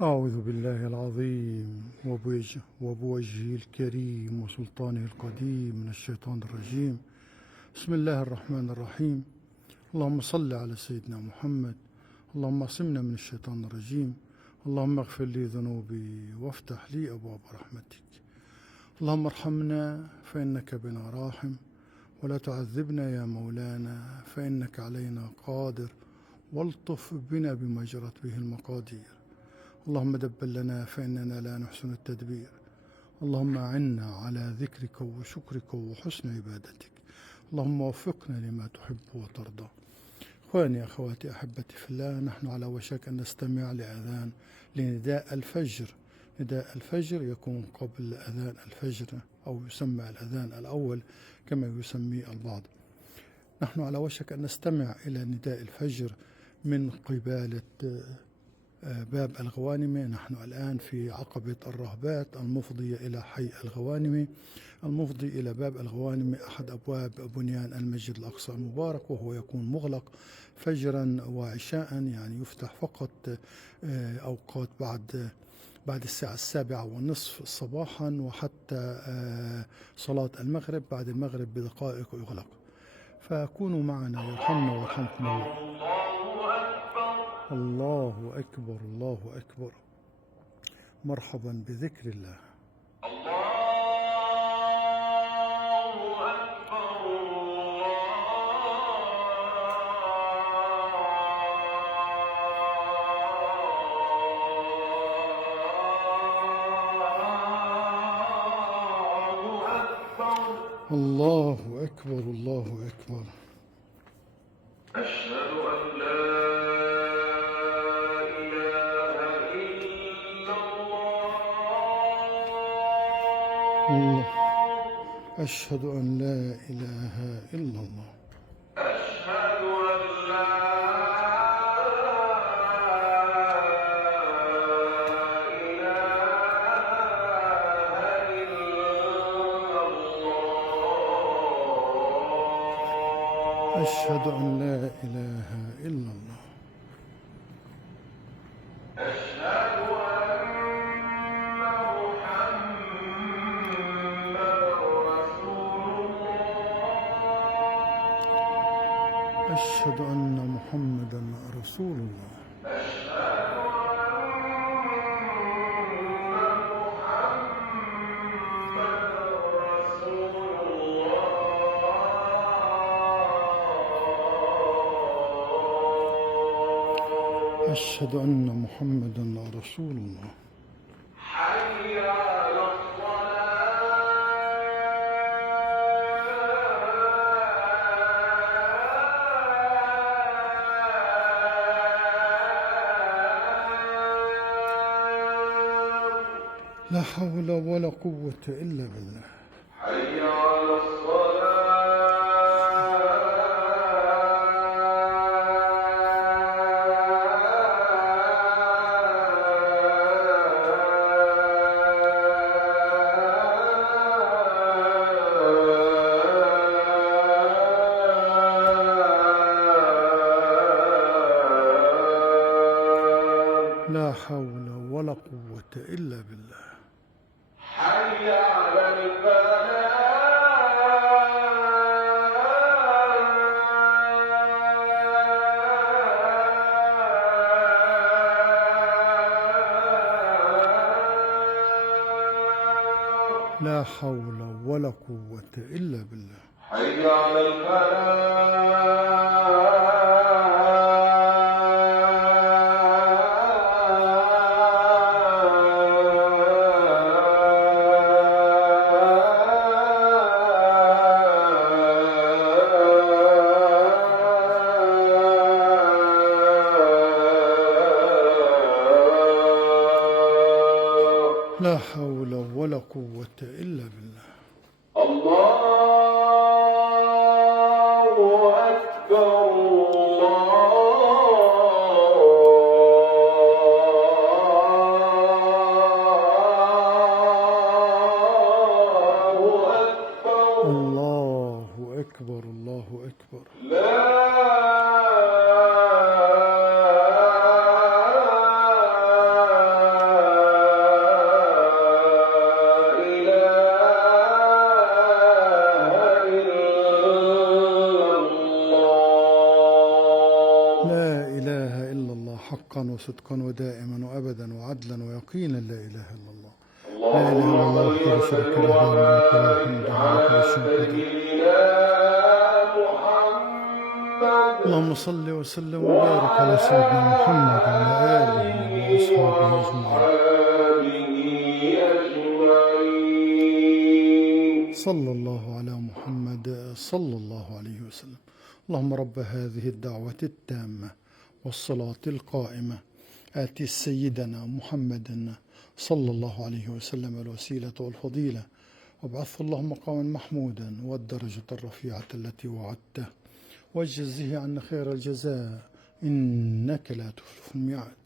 أعوذ بالله العظيم وبوجهه الكريم وسلطانه القديم من الشيطان الرجيم. بسم الله الرحمن الرحيم. اللهم صل على سيدنا محمد. اللهم اعصمنا من الشيطان الرجيم. اللهم اغفر لي ذنوبي وافتح لي أبواب رحمتك. اللهم ارحمنا فإنك بنا راحم، ولا تعذبنا يا مولانا فإنك علينا قادر، والطف بنا بما جرت به المقادير. اللهم دبر لنا فإننا لا نحسن التدبير. اللهم أعنا على ذكرك وشكرك وحسن عبادتك. اللهم وفقنا لما تحب وترضى. إخواني أخواتي أحبتي في الله، نحن على وشك أن نستمع لنداء الفجر. نداء الفجر يكون قبل أذان الفجر، أو يسمى الأذان الأول كما يسميه البعض. نحن على وشك أن نستمع إلى نداء الفجر من قبالة باب الغوانم. نحن الآن في عقبة الرهبات المفضية إلى حي الغوانم، المفضي إلى باب الغوانم، أحد أبواب بنيان المسجد الأقصى المبارك، وهو يكون مغلق فجرا وعشاء، يعني يفتح فقط أوقات بعد الساعة 7:30 صباحا وحتى صلاة المغرب. بعد المغرب بدقائق يغلق، فكونوا معنا يرحمنا ويرحمكم الله. الله أكبر الله أكبر. مرحبا بذكر الله. الله أكبر الله أكبر. أشهد أن لا إله إلا الله. أشهد أن لا إله إلا الله. أشهد أن لا إله إلا الله. أشهد أن لا إله إلا الله. أشهد أن محمدًا رسول الله. أشهد أن محمدا رسول الله. أشهد أشهد أن محمدا رسول الله. حي على الصلاة. لا حول ولا قوة إلا بالله. حي على لا حول ولا قوة إلا بالله. حي على الفلاح. لا حول ولا قوة إلا بالله. حي على الفلاح. لا حول ولا قوة إلا بالله. الله أكبر الله أكبر الله أكبر. لا إله إلا الله حقا وصدقا ودائما وأبدا وعدلا ويقينا لا إله إلا الله لا إله إلا الله وحده لا شريك له له الملك وله الحمد وهو على كل شيء قدير. اللهم صل وسلم وبارك على سيدنا محمد وعلى آله وأصحابه أجمعين. صلى الله على محمد صلى الله عليه وسلم. اللهم رب هذه الدعوة التامة والصلاة القائمة آت سيدنا محمد صلى الله عليه وسلم الوسيلة والفضيلة وابعثه اللهم مقاما محمودا والدرجة الرفيعة التي وعدته واجزه عنا خير الجزاء إنك لا تخلف الميعاد.